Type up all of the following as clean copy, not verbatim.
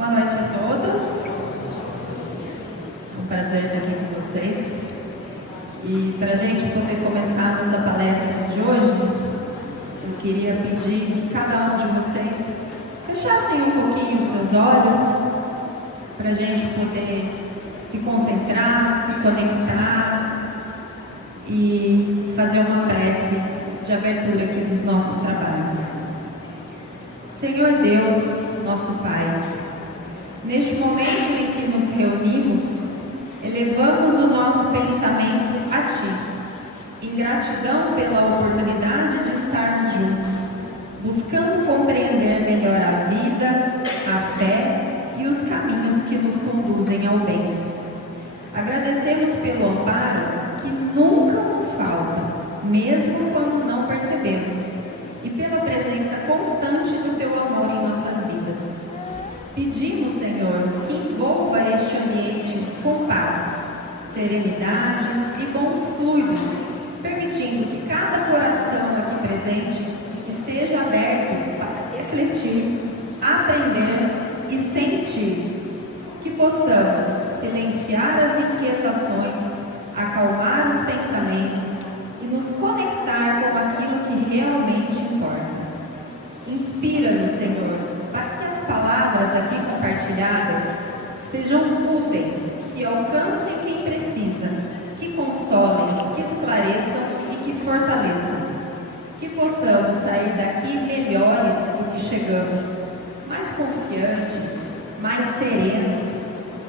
Boa noite a todos. É um prazer estar aqui com vocês. E para a gente poder começar nossa palestra de hoje, eu queria pedir que cada um de vocês fechassem um pouquinho os seus olhos, para a gente poder se concentrar, se conectar e fazer uma prece de abertura aqui dos nossos trabalhos. Senhor Deus, nosso Pai, neste momento em que nos reunimos, elevamos o nosso pensamento a Ti, em gratidão pela oportunidade de estarmos juntos, buscando compreender melhor a vida, a fé e os caminhos que nos conduzem ao bem. Agradecemos pelo amparo que nunca nos falta, mesmo quando não percebemos, e pela presença constante do Teu amor em nossas vidas. Pedimos, Senhor, que envolva este ambiente com paz, serenidade e bons fluidos, permitindo que cada coração aqui presente esteja aberto para refletir, aprender e sentir, que possamos silenciar as inquietações, acalmar os pensamentos e nos conectar com aquilo que realmente importa. Inspira-nos, Senhor, para que as palavras aqui compartilhadas sejam úteis, que alcancem quem precisa, que consolem, que esclareçam e que fortaleçam. Que possamos sair daqui melhores do que chegamos, mais confiantes, mais serenos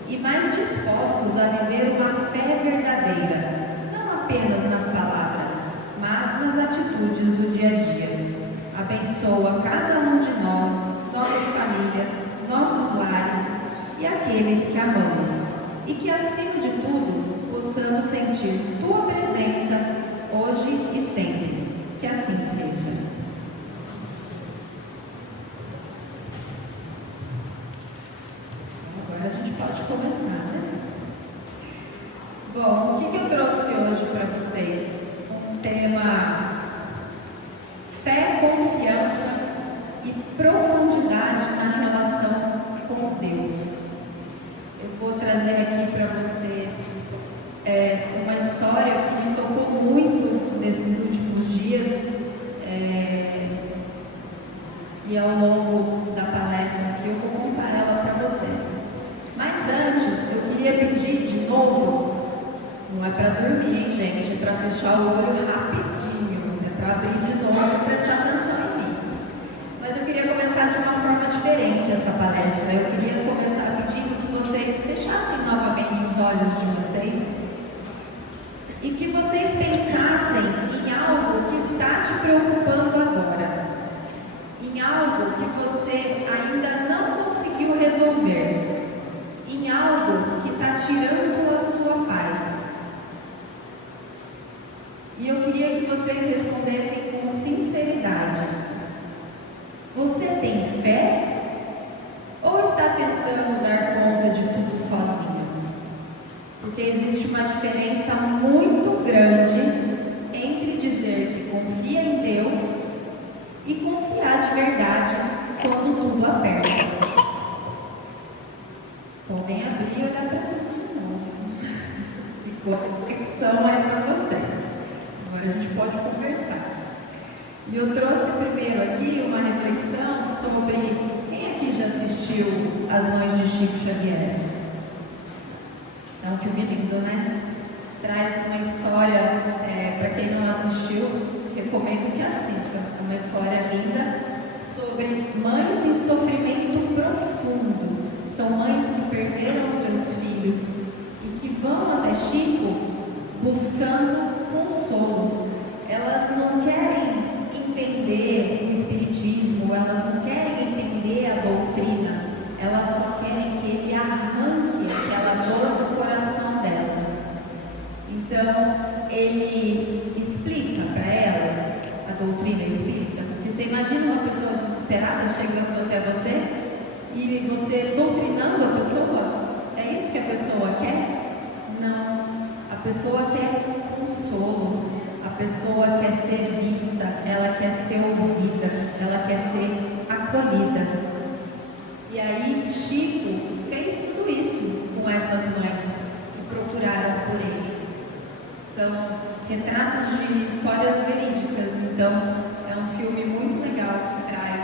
e mais dispostos a viver uma fé verdadeira, não apenas nas palavras, mas nas atitudes do dia a dia. Abençoa cada um de nós, nossas famílias, nossos lares e aqueles que amamos, e que acima de tudo possamos sentir Tua presença hoje e sempre. Que assim seja. Agora a gente pode começar, né? Bom, o que eu trouxe hoje para vocês? Um tema: fé, confiança e profundidade na relação com Deus. Eu vou trazer aqui para você uma história que me tocou muito nesses últimos dias, e ao longo da palestra aqui eu vou contar ela para vocês. Mas antes, eu queria pedir de novo, não é para dormir, hein, gente, é para fechar o olho rapidinho, é para abrir de novo e prestar atenção em mim. Mas eu queria começar de uma forma diferente essa palestra. Eu queria começar pedindo que vocês fechassem novamente os olhos de vocês e que vocês pensassem em algo que está te preocupando agora, em algo que você ainda não conseguiu resolver, em algo que está tirando a sua paz. E eu queria que vocês respondessem com sinceridade. Você tem fé ou está tentando dar conta de tudo sozinho? Porque existe uma diferença muito grande entre dizer que confia em Deus e confiar de verdade quando tudo aperta. Podem abrir e olhar para mim de novo. Ficou a reflexão aí para vocês. Agora a gente pode conversar. E eu trouxe primeiro aqui uma reflexão sobre quem aqui já assistiu As Mães de Chico Xavier. É um filme lindo, né? Traz uma história, para quem não assistiu, recomendo que assista. É uma história linda sobre mães em sofrimento profundo. São mães que perderam seus filhos e que vão até Chico buscando consolo. Elas não querem entender o espiritismo, elas não querem entender a doutrina, elas só querem que ele arranque aquela dor do coração delas. Então, ele explica para elas a doutrina espírita, porque você imagina uma pessoa desesperada chegando até você e você doutrinando a pessoa? É isso que a pessoa quer? Não, a pessoa quer consolo, a pessoa quer ser vista, ela quer ser ouvida, ela quer ser acolhida. E aí Chico fez tudo isso com essas mães que procuraram por ele. São retratos de histórias verídicas, então é um filme muito legal que traz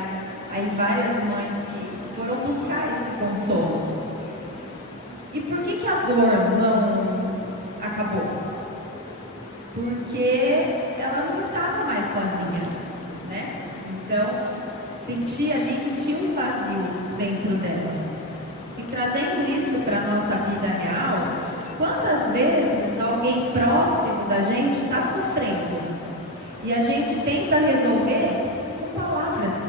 aí várias mães que foram buscar esse consolo. E por que a dor não acabou? Porque ela não estava mais sozinha, né? Então, sentia ali que tinha um vazio dentro dela. E trazendo isso para a nossa vida real, quantas vezes alguém próximo da gente está sofrendo e a gente tenta resolver com palavras?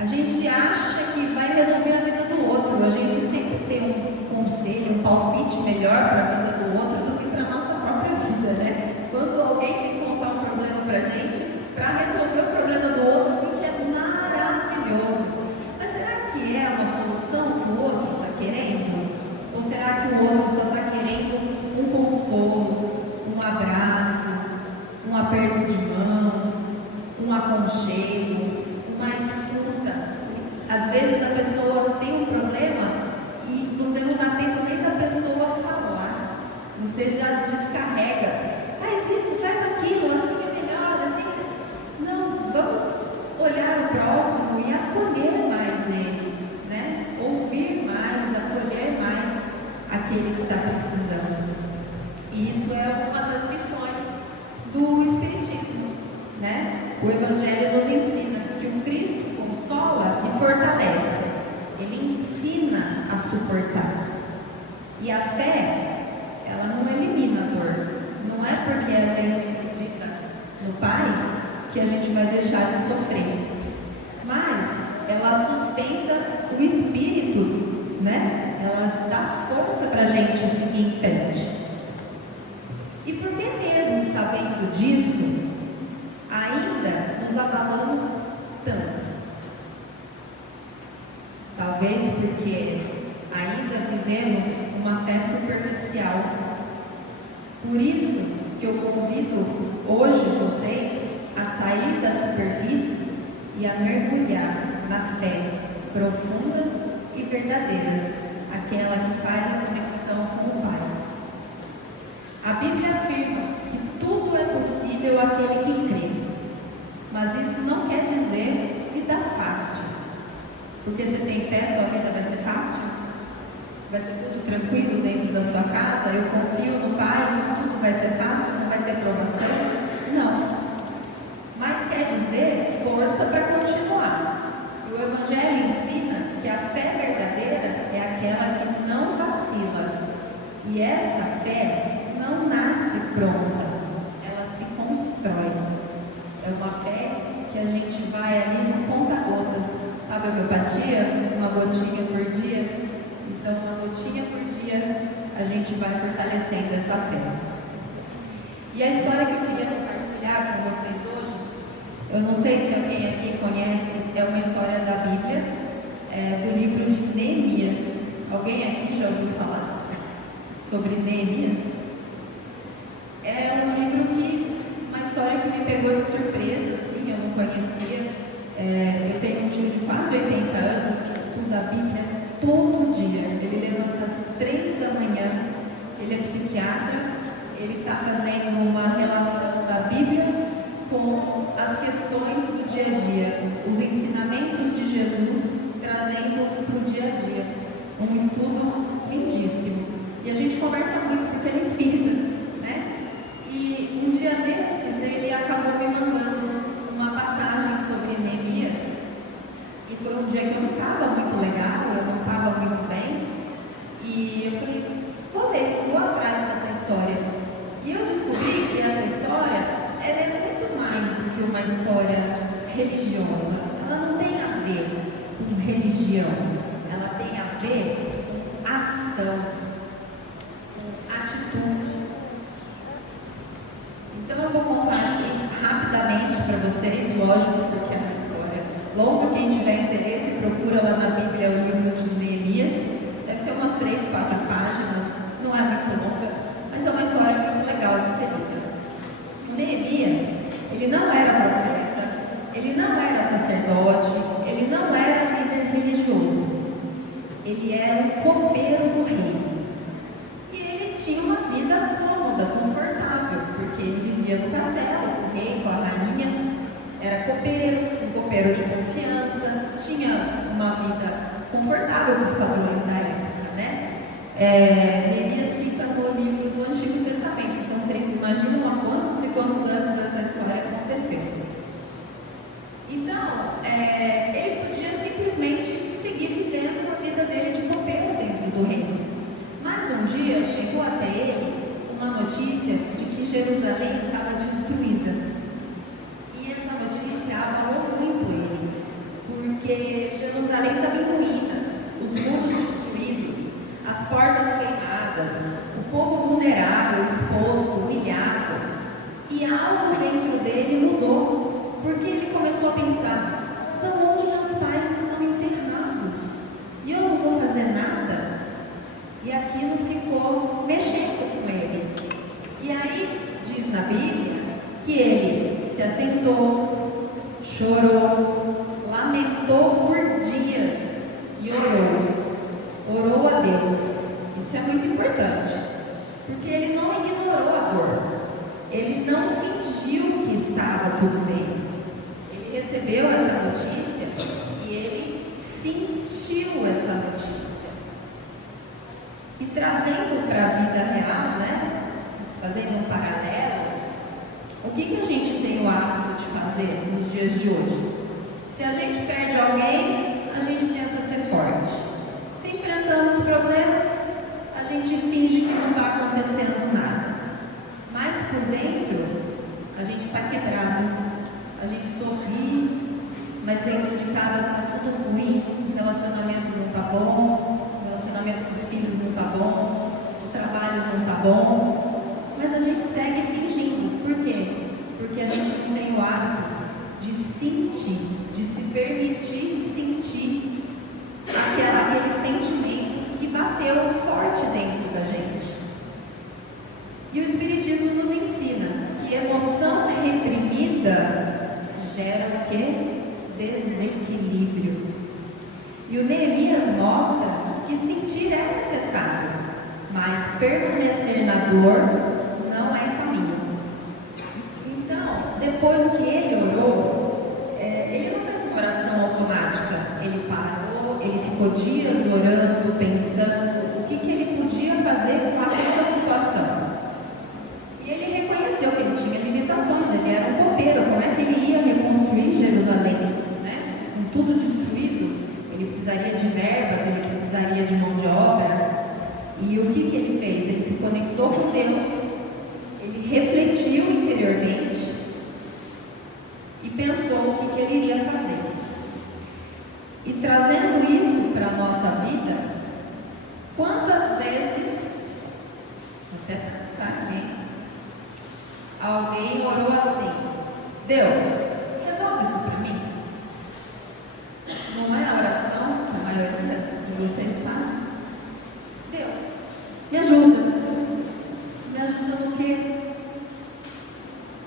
A gente acha que vai resolver a vida do outro, a gente sempre tem um conselho, um palpite melhor para a vida do outro do que para a nossa própria vida, né? Quando alguém vem contar um problema para a gente, para resolver o problema do outro, a gente é maravilhoso. Mas será que é uma solução que o outro está querendo? Ou será que o outro só está querendo um consolo, um abraço, um aperto de mão, um aconchego, uma escuta? Às vezes a pessoa tem um problema e você não dá tempo nem da pessoa falar. Você já descarrega. Faz isso, faz aquilo, assim é melhor, assim. Não, vamos olhar o próximo e acolher mais ele, né? Ouvir mais, acolher mais aquele que está precisando. E isso é uma das lições do Espiritismo, né? O Evangelho nos ensina que o Cristo consola e fortalece. Ele ensina a suportar. E a fé, ela não elimina a dor. Não é porque a gente acredita no Pai que a gente vai deixar de sofrer. Mas ela sustenta o espírito, né? Ela dá força para a gente seguir em frente. E por que mesmo sabendo disso, ainda nos abalamos tanto? Talvez porque ainda vivemos uma fé superficial. Por isso que eu convido hoje vocês a sair da superfície e a mergulhar na fé profunda e verdadeira, aquela que faz a conexão com o Pai. A Bíblia afirma que tudo é possível àquele que crê, mas isso não quer dizer vida fácil. Porque você tem fé, sua vida vai ser fácil? Vai ser tudo tranquilo dentro da sua casa? Eu confio no Pai, tudo vai ser fácil, não vai ter provação? Não. Mas quer dizer força para continuar. E o Evangelho ensina que a fé verdadeira é aquela que não vacila. E essa fé não nasce pronta, ela se constrói. É uma fé que a gente vai ali no conta-gotas. Sabe a homeopatia? Uma gotinha por dia. Então, uma gotinha por dia, a gente vai fortalecendo essa fé. E a história que eu queria compartilhar com vocês hoje, eu não sei se alguém aqui conhece, é uma história da Bíblia, do livro de Neemias. Alguém aqui já ouviu falar sobre Neemias? É um livro uma história que me pegou de surpresa, assim, eu não conhecia. Eu tenho um tio de quase 80 anos que estuda a Bíblia todo dia. Ele levanta às 3 da manhã, ele é psiquiatra, ele está fazendo uma relação da Bíblia com as questões do dia a dia, os ensinamentos de Jesus, trazendo para o dia a dia. Um estudo lindíssimo. E a gente conversa muito porque ele é espírita, né? E um dia desses ele acabou me mandando uma passagem sobre Neemias. E foi um dia que eu não estava muito legal, eu não estava muito bem. E eu falei, vou ler, vou atrás dessa história. E eu descobri que essa história, ela é muito mais do que uma história religiosa. Ela não tem a ver com religião, ela tem a ver com ação, com atitude. Então eu vou contar aqui rapidamente para vocês, lógico, porque é uma história longa. Quem tiver interesse, procura lá na Bíblia o livro de Neemias. Deve ter umas 3, 4 páginas, não é muito longa, mas é uma história muito legal de ser lida. Neemias, ele não era profeta, ele não era sacerdote, ele não era líder religioso, ele era um copeiro do rei. E ele tinha uma vida cômoda, confortável, porque ele vivia no castelo, com o rei, com a rainha, era copeiro, um copeiro de confiança, tinha uma vida confortável com os padrões da época, né? Neemias fica no livro do Antigo Testamento, então vocês imaginam há quantos e quantos anos essa história aconteceu. Então, ele podia simplesmente seguir vivendo a vida dele de copeiro dentro do reino. Mas um dia chegou até ele uma notícia de que Jerusalém estava destruída. E essa notícia abalou muito ele, porque Jerusalém estava em ruínas, os muros destruídos, as portas queimadas, o povo vulnerável, exposto, humilhado. E algo dentro dele mudou, porque ele começou a pensar: são onde meus pais estão enterrados, e eu não vou fazer nada? E aquilo ficou mexendo com ele. E aí, diz na Bíblia, que ele se assentou, chorou, lamentou por dias e orou a Deus. Isso é muito importante, porque ele não ignorou a dor, ele não fingiu que estava tudo bem. Ele recebeu essa notícia e ele sentiu essa notícia. E trazendo para a vida real, né? Fazendo um paralelo, o que a gente tem o hábito de fazer nos dias de hoje? Se a gente perde alguém, a gente tenta ser forte. Se enfrentamos problemas, a gente finge que não está acontecendo nada. Mas por dentro, a gente está quebrado, a gente sorri, mas dentro de casa está tudo ruim, o relacionamento não está bom, o relacionamento com os filhos não está bom, o trabalho não está bom, mas a gente segue fingindo. Por quê? Porque a gente não tem o hábito de sentir, de se permitir sentir aquele sentimento que bateu forte dentro da gente. E o Espiritismo nos ensina que emoção reprimida gera o quê? Desequilíbrio. E o Neemias mostra que sentir é necessário, mas permanecer na dor não é caminho. Então, depois que ele orou, ele não fez uma oração automática. Ele parou, ele ficou dias orando, pensando o que ele podia fazer com aquela situação. E ele reconheceu que ele tinha limitações, ele era um copeiro. Como é que ele ia reconstruir Jerusalém, né? Com tudo destruído, ele precisaria de verbas, ele precisaria de mão de obra. E o que ele fez? Ele se conectou com Deus, ele refletiu interiormente e pensou o que ele iria fazer. E trazendo isso para a nossa vida, quantas vezes, até tá aqui, alguém orou assim: Deus, resolve isso para mim? Não é a oração que a maioria de vocês fazem? Deus, me ajuda. Me ajuda no quê?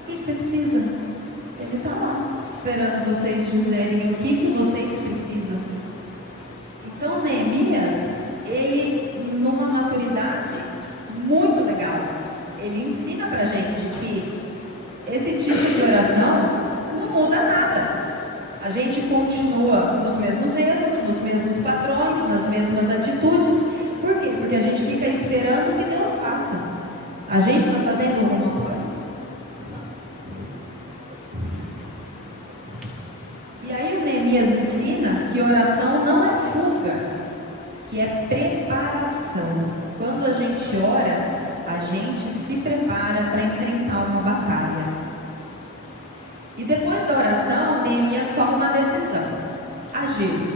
O que você precisa? Ele está lá, esperando vocês dizerem o que vocês precisam. Então, Neemias, ele, numa maturidade muito legal, ele ensina pra gente que esse tipo de oração não muda nada. A gente continua nos mesmos erros, nos mesmos padrões, nas mesmas atitudes. Por quê? Porque a gente fica esperando que Deus faça. A gente está fazendo alguma coisa. E aí o Neemias ensina que oração não é fuga, que é preparação. Quando a gente ora, a gente se prepara para enfrentar uma batalha. E depois da oração, Neemias toma uma decisão: agir.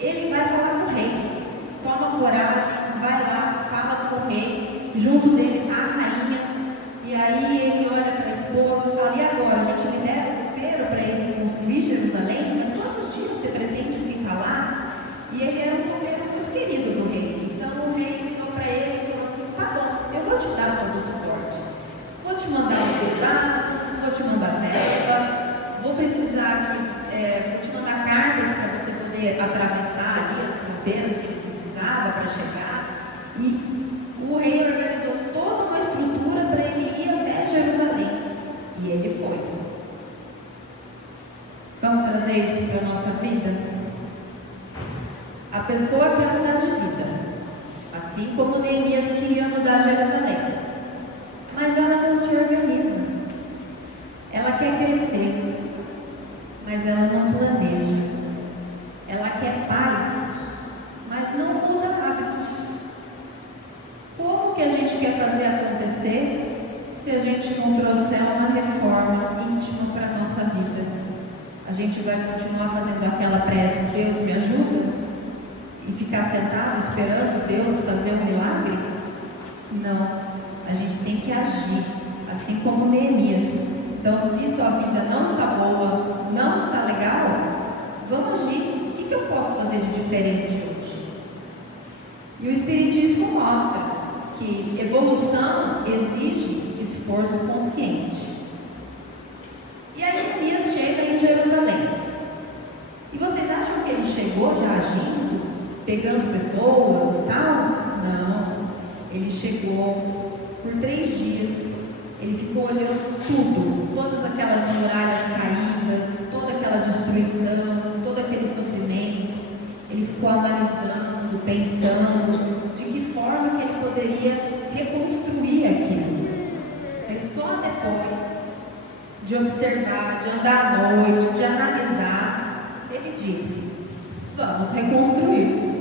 Ele vai falar com o rei, toma coragem, vai lá, fala com o rei, junto dele está a rainha, e aí ele olha para a esposa e fala: e agora, a gente libera o copeiro para ele reconstruir Jerusalém? Mas quantos dias você pretende ficar lá? E ele era um copeiro muito querido do rei. Então o rei virou para ele e falou assim: tá bom, eu vou te dar todo o suporte, vou te mandar os soldados, vou te mandar verba, vou precisar vou te mandar cartas para você poder atravessar ali as fronteiras E o rei organizou toda uma estrutura para ele ir até Jerusalém. E ele foi. Vamos trazer isso para a nossa vida? A pessoa quer mudar de vida, assim como Neemias queria mudar Jerusalém. Mas ela não se organiza. Ela quer crescer, mas ela não planeja. Ela quer paz, mas não muda hábitos. Como que a gente quer fazer acontecer se a gente não trouxer uma reforma íntima para a nossa vida? A gente vai continuar fazendo aquela prece, Deus me ajuda? E ficar sentado esperando Deus fazer um milagre? Não, a gente tem que agir, assim como Neemias. Então, se sua vida não está boa, não está legal, vamos agir. O que eu posso fazer de diferente hoje? E o Espiritismo mostra que evolução exige esforço consciente. E aí Neemias chega em Jerusalém. E vocês acham que ele chegou já agindo, pegando pessoas e tal? Não. Ele chegou por 3 dias. Ele ficou olhando tudo, todas aquelas muralhas caídas, toda aquela destruição, todo aquele sofrimento. Ele ficou analisando, pensando de que forma que ele poderia reconstruir aquilo. E só depois de observar, de andar à noite, de analisar, ele disse: vamos reconstruir.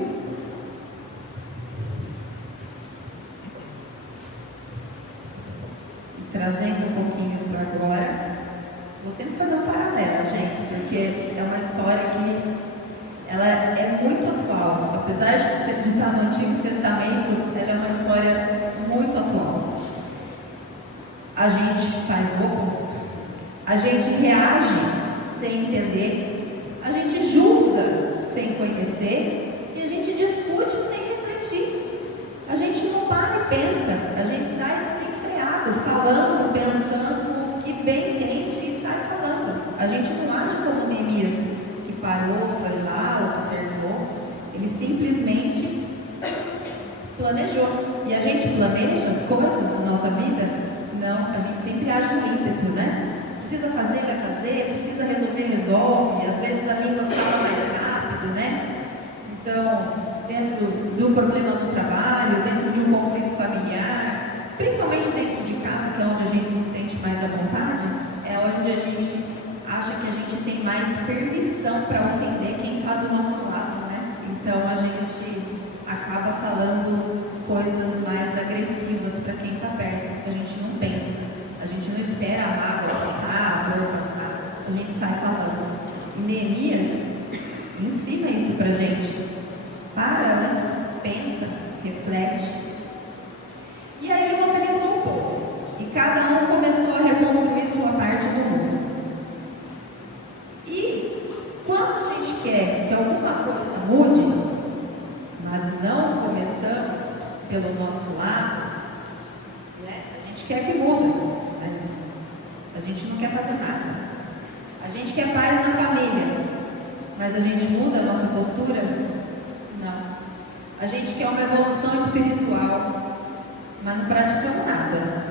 Trazendo um pouquinho para agora, vou sempre fazer um paralelo, gente, porque é uma história que ela é muito atual. Apesar de estar no Antigo Testamento, ela é uma história muito atual. A gente faz o oposto. A gente reage sem entender, a gente julga sem conhecer e a gente discute sem refletir. A gente não para e pensa, a gente sai desenfreado, falando, pensando o que bem entende e sai falando. A gente não age como Neemias, que parou, foi lá, observou. Ele simplesmente planejou. E a gente planeja as coisas na nossa vida? Não, a gente sempre age com ímpeto, né? Precisa fazer, vai fazer, precisa resolver, resolve. Às vezes a língua fala mais rápido, né? Então, dentro de um problema no trabalho, dentro de um conflito familiar, principalmente dentro de casa, que é onde a gente se sente mais à vontade, é onde a gente acha que a gente tem mais permissão para ofender quem está do nosso lado, né? Então a gente acaba falando coisas mais agressivas para quem está perto. A gente não pensa, a gente não espera a mágoa passar, a dor passar, a gente sai falando. E Neemias ensina isso para a gente. Para antes, pensa, reflete. E aí ele mobilizou o povo. E cada um começou a reconstruir sua parte do mundo. E quando a gente quer que alguma coisa mude, mas não começamos pelo nosso lado, né? A gente quer que mude, mas a gente não quer fazer nada. A gente quer paz na família, mas a gente muda a nossa postura? Não. A gente quer uma evolução espiritual, mas não praticamos nada.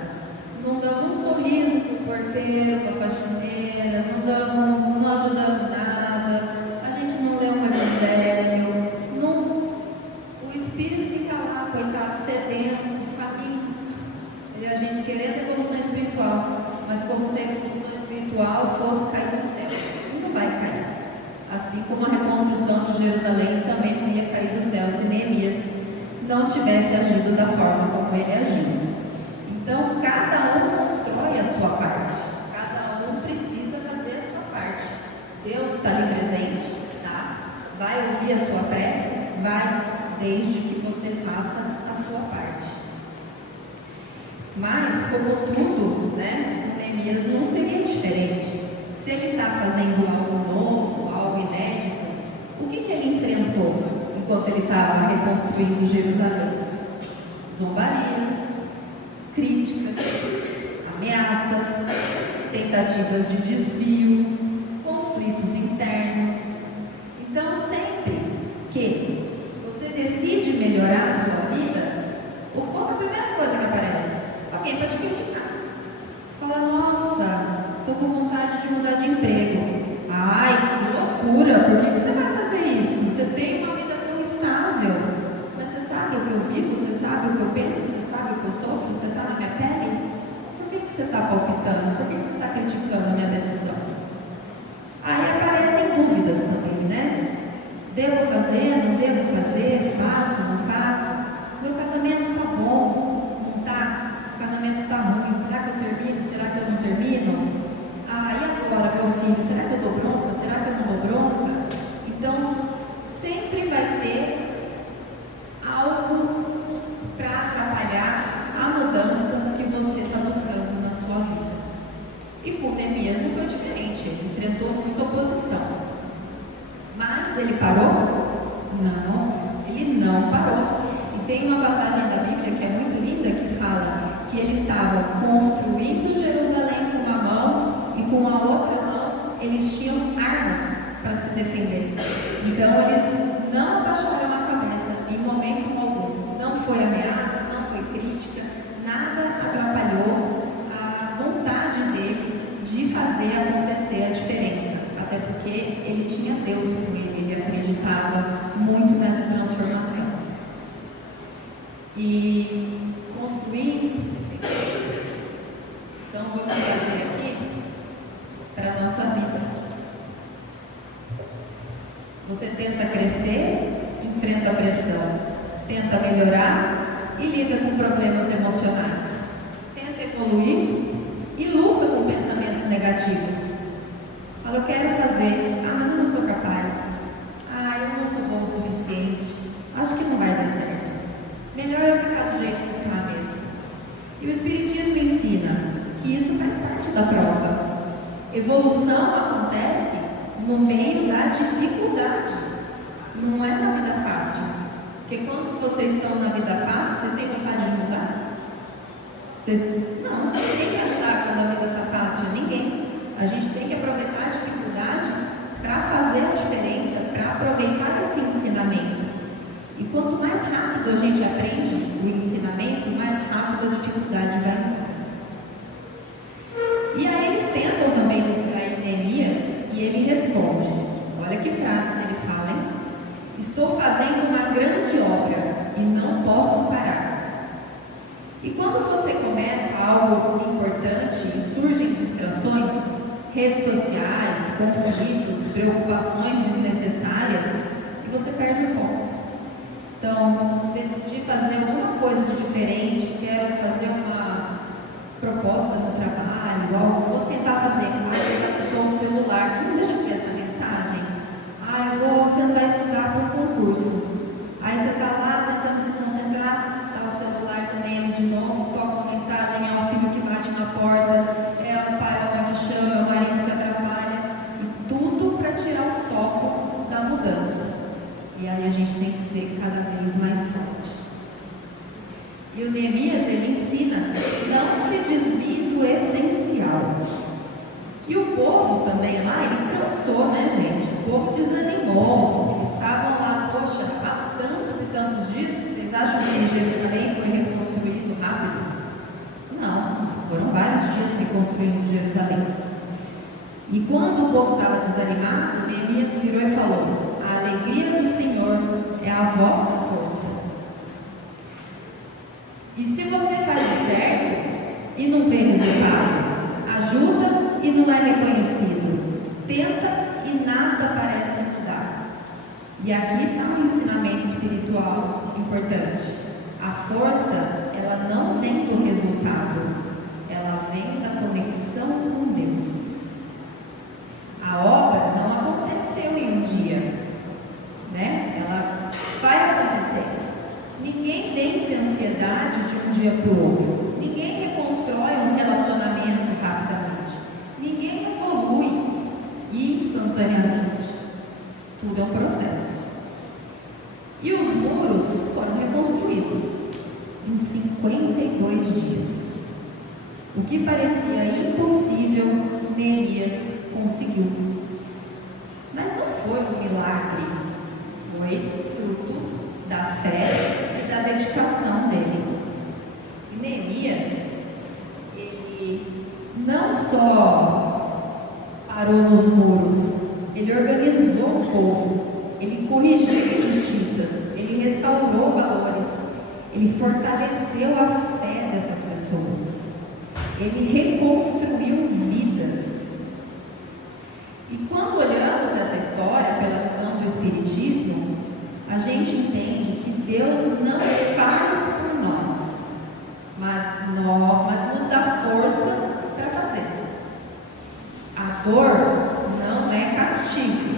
Não damos um sorriso para o porteiro, para a faxineira, não ajudamos nada, a gente não lê um evangelho, o espírito fica lá, coitado, sedento, faminto. E a gente querendo evolução espiritual, mas como se a evolução espiritual fosse cair do céu. Não vai cair. Assim como a reconstrução de Jerusalém também não ia cair do céu se Neemias não tivesse agido da forma como ele agiu. Então, cada um constrói a sua parte, cada um precisa fazer a sua parte. Deus está ali presente, tá? Vai ouvir a sua prece? Vai, desde que você faça a sua parte. Mas, como tudo, né, o Neemias não seria diferente. Se ele está fazendo algo novo, algo inédito, o que ele enfrentou enquanto ele estava reconstruindo Jerusalém? Zombarias, críticas, ameaças, tentativas de desvio, conflitos internos. Então, sempre que você decide melhorar a sua vida, alguém para te criticar. Você fala, nossa, estou com vontade de mudar de emprego. Ai, que loucura, por que você vai fazer isso? Você tem uma vida tão estável. Mas você sabe o que eu vivo? Você sabe o que eu penso? Você sabe o que eu sofro? Você está na minha pele? Por que você está palpitando? Por que você está criticando a minha decisão? Aí aparecem dúvidas também, né? Devo fazer? Não devo fazer? Faço? Não faço? Meu casamento está bom? Não está? O casamento está ruim? Será que eu termino? Será que eu não termino? Ah, e agora, meu filho? Será que eu dou bronca? Será que eu não dou bronca? Então, sempre vai ter algo para atrapalhar a mudança que você está buscando na sua vida. E com Neemias não foi diferente, ele enfrentou muita oposição. Mas ele parou? Não, ele não parou. E tem uma passagem da Bíblia que é muito linda, que fala que ele estava construindo Jerusalém com uma mão e com a outra mão eles tinham armas para se defender. Então eles não abaixaram a cabeça em momento algum. Não foi ameaça, não foi crítica, nada atrapalhou a vontade dele de fazer acontecer a diferença. Até porque ele tinha Deus com ele, ele acreditava muito nessa transformação. E construir, então vamos trazer aqui para a nossa vida. Você tenta crescer, enfrenta a pressão, tenta melhorar e lida com problemas emocionais. Tenta evoluir e luta com pensamentos negativos. Fala, eu quero fazer, mas eu não sou capaz. Eu não sou bom o suficiente. Acho que não vai dar certo. Melhor é ficar do jeito que está mesmo. E o Espiritismo ensina que isso faz parte da prova. Evolução acontece no meio da dificuldade. Não é na vida fácil. Porque quando vocês estão na vida fácil, vocês têm vontade de mudar? Não, ninguém quer mudar quando a vida está fácil. Ninguém. A gente tem que aproveitar a dificuldade para fazer a diferença, para aproveitar esse ensinamento. E quanto mais rápido a gente aprende o ensinamento, mais rápido a dificuldade vai embora. E aí eles tentam também distrair Neemias e ele responde. Olha que frase que ele fala, hein? Estou fazendo uma grande obra e não posso parar. E quando você começa algo importante e surgem distrações, redes sociais, conflitos, preocupações desnecessárias, e você perde o foco. Então, decidi fazer alguma coisa de diferente, quero fazer uma proposta no trabalho, algo, vou sentar fazendo, eu estou no celular, não deixa eu ver essa mensagem, eu vou sentar estudar para um concurso. Aí você está lá tentando se concentrar, está o celular também ali de novo, toca uma mensagem, é o filho que bate na porta, é o pai ou a mãe que chama, é o marido que atrapalha, e tudo para tirar o foco da mudança. E aí a gente tem que ser cada vez mais forte. E o Neemias, ele ensina, não se desvie do essencial. E o povo também lá, ele cansou, né, gente? O povo desanimou. Eles estavam lá, poxa, há tantos e tantos dias, vocês acham que Jerusalém foi reconstruído rápido? Não, foram vários dias reconstruindo Jerusalém. E quando o povo estava desanimado, Neemias virou e falou: a alegria do Senhor é a vossa força. E se você faz o certo e não vê resultado, ajuda e não é reconhecido, tenta e nada parece mudar. E aqui está um ensinamento espiritual importante. A força, ela não vem do resultado, ela vem da conexão com Deus. A obra não aconteceu em um dia, né? Ela vai acontecer. Ninguém vence a ansiedade de um dia para o outro. Ninguém reconstrói um relacionamento rapidamente. Ninguém evolui instantaneamente. Tudo é um processo. E os muros foram reconstruídos em 52 dias. O que parecia impossível, Neemias conseguiu. Mas não foi um milagre, foi fruto da fé e da dedicação dele. E Neemias, só parou nos muros, ele organizou o povo, ele corrigiu injustiças, ele restaurou valores, ele fortaleceu a fé dessas pessoas, ele reconstruiu vidas. E quando olhamos essa história pela visão do Espiritismo, a gente entende que Deus não faz por nós, mas nos dá força para fazer. A dor não é castigo,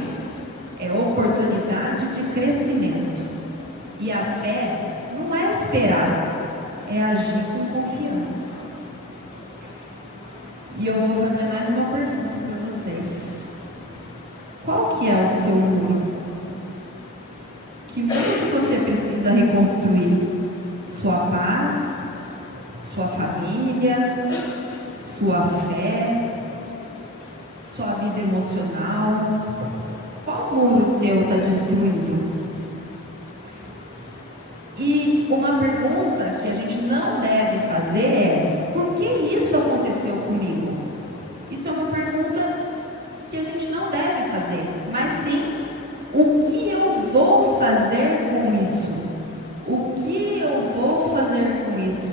é oportunidade de crescimento. E a fé não é esperar, é agir com confiança. E eu vou fazer mais uma pergunta para vocês. Qual que é o seu muro? Que muro você precisa reconstruir? Sua paz? Sua família? Sua fé? Sua vida emocional? Qual muro seu está destruído? E uma pergunta que a gente não deve fazer é: por que isso aconteceu comigo? Isso é uma pergunta que a gente não deve fazer, mas sim, o que eu vou fazer com isso? O que eu vou fazer com isso?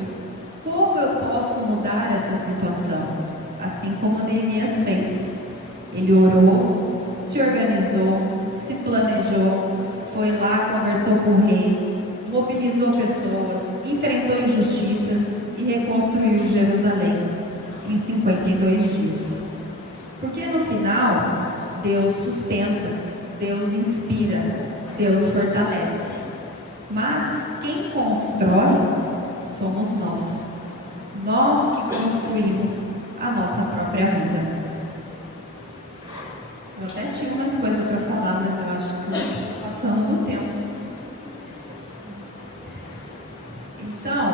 Como eu posso mudar essa situação? Assim como Neemias fez. Ele orou, se organizou, se planejou, foi lá, conversou com o rei, mobilizou pessoas, enfrentou injustiças e reconstruiu Jerusalém em 52 dias. Porque no final, Deus sustenta, Deus inspira, Deus fortalece. Mas quem constrói somos nós. Nós que construímos a nossa própria vida. Eu até tinha umas coisas para falar, mas eu acho que estou passando do tempo. Então,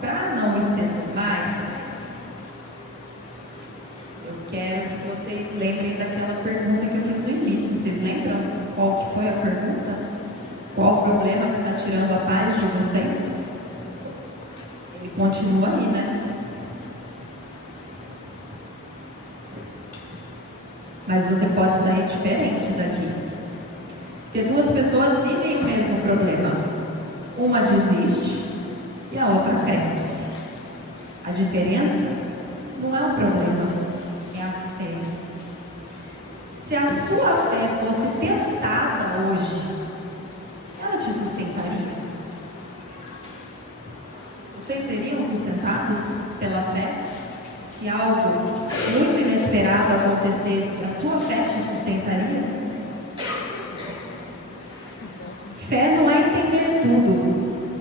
para não estender mais, eu quero que vocês lembrem daquela pergunta que eu fiz no início. Vocês lembram qual que foi a pergunta? Qual o problema que está tirando a paz de vocês? Ele continua aí, né? Mas você pode sair diferente daqui. Porque duas pessoas vivem o mesmo problema. Uma desiste e a outra cresce. A diferença não é o problema, é a fé. Se a sua fé fosse testada hoje, ela te sustentaria? Vocês seriam sustentados pela fé? Se algo muito inesperado acontecesse, a sua fé te sustentaria? Fé não é entender tudo,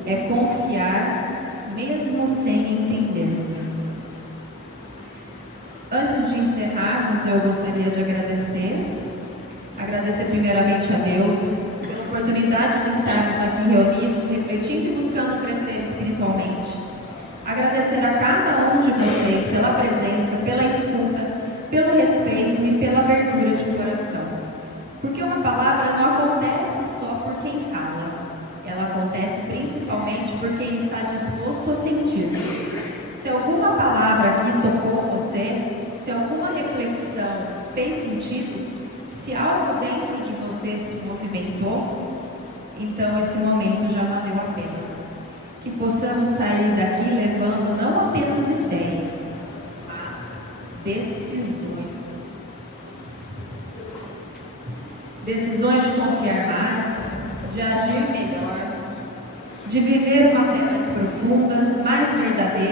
é confiar mesmo sem entender. Antes de encerrarmos, eu gostaria de agradecer primeiramente a Deus pela oportunidade de estarmos aqui reunidos, refletindo e buscando crescer espiritualmente. Agradecer a cada um de vocês pela presença, pela escuta, pelo respeito e pela abertura de coração. Porque uma palavra não acontece só por quem fala, ela acontece principalmente por quem está disposto a sentir. Se alguma palavra aqui tocou você, se alguma reflexão fez sentido, se algo dentro de você se movimentou, então esse momento já valeu a pena. Que possamos sair daqui levando não apenas ideias, mas decisões. Decisões de confiar mais, de agir melhor, de viver uma fé mais profunda, mais verdadeira.